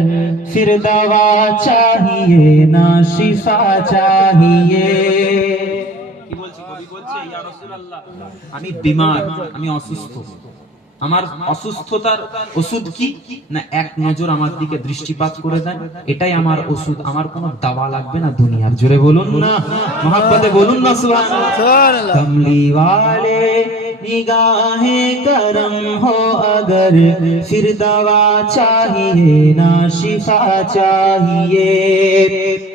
फिर दवा चाहिए ना शिफा चाहिए। কি বলছি কবি বলছে ইয়া রাসূলুল্লাহ আমি বিমার, আমি অসুস্থ, আমার অসুস্থতার ওষুধ কি না এক নজর আমার দিকে দৃষ্টিপাত করে দেন, এটাই আমার ওষুধ, আমার কোনো দাওয়া লাগবে না দুনিয়ার। জোরে বলুন না, মহব্বতে বলুন না সুবহানাল্লাহ। কমলি ওয়ালে निगाहे करम हो अगर फिर दवा चाहिए ना शिफा चाहिए।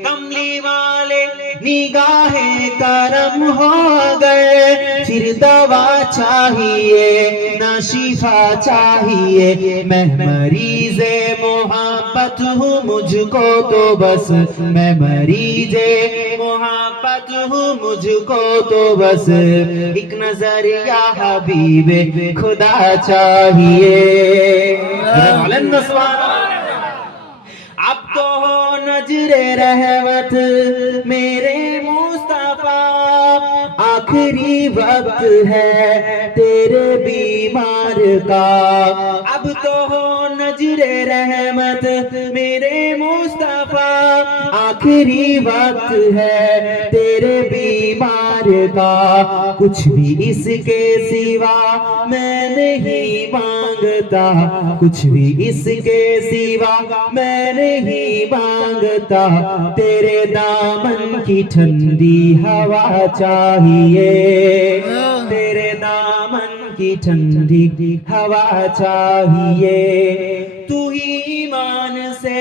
कमली वाले निगाहे करम हो अगर फिर दवा चाहिए ना शिफा चाहिए। मैं मरीज़े मोहब्बत हूँ, मुझको तो बस मैं मरीज़े मोहब्बत हूँ, मुझको तो बस एक नजर या हबीबे खुदा चाहिए। बोलें ना सुभान अल्लाह। अब तो हो नजरे रहमत मेरे मुस्तफा, आखिरी वक्त है तेरे बीमार का। अब तो हो नजरे रहमत मेरे मुस्तफा, आखिरी वक्त है तेरे बीमार का। कुछ भी इसके सिवा मैं नहीं मांगता, कुछ भी इसके सिवा मैं नहीं मांगता। तेरे दामन की ठंडी हवा चाहिए, तेरे दामन की ठंडी हवा चाहिए। तू ही ईमान से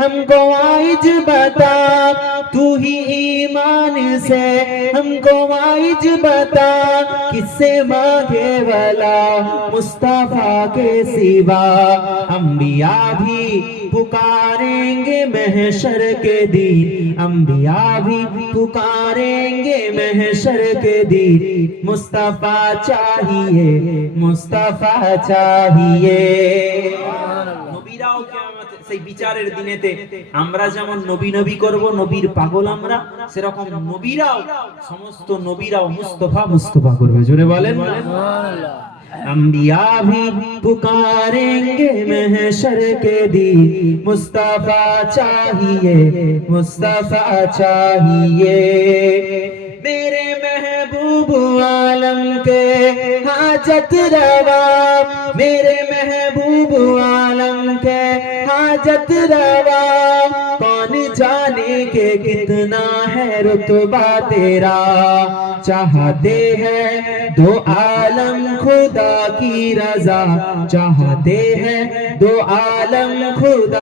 हमको वाइज बता, तू ही ईमान से हमको वाइज बता। किससे मांगे वाला मुस्तफा के सिवा, अंबिया भी पुकारेंगे महशर के दिन, अंबिया भी पुकारेंगे महशर के दिन। मुस्तफा चाहिए, मुस्तफा चाहिए। নবীরাও কিয়ামতে সেই বিচারের দিনেতে আমরা যেমন নবী নবী করব, নবীর পাগল আমরা, সেরকম নবীরাও সমস্ত নবীরাও মুস্তাফা মুস্তাফা করবে। জোরে বলেন সুবহানাল্লাহ। अंबिया भी पुकारेंगे महशर के दिन, मुस्तफा चाहिए, मुस्तफा चाहिए। मेरे महबूब आलम के हाजत रवा, मेरे महबूब आलम के हाजत रवा। कौन जाने के कितना है रुतबा तेरा, चाहते हैं दो आलम खुदा की रजा, चाहते हैं दो आलम खुदा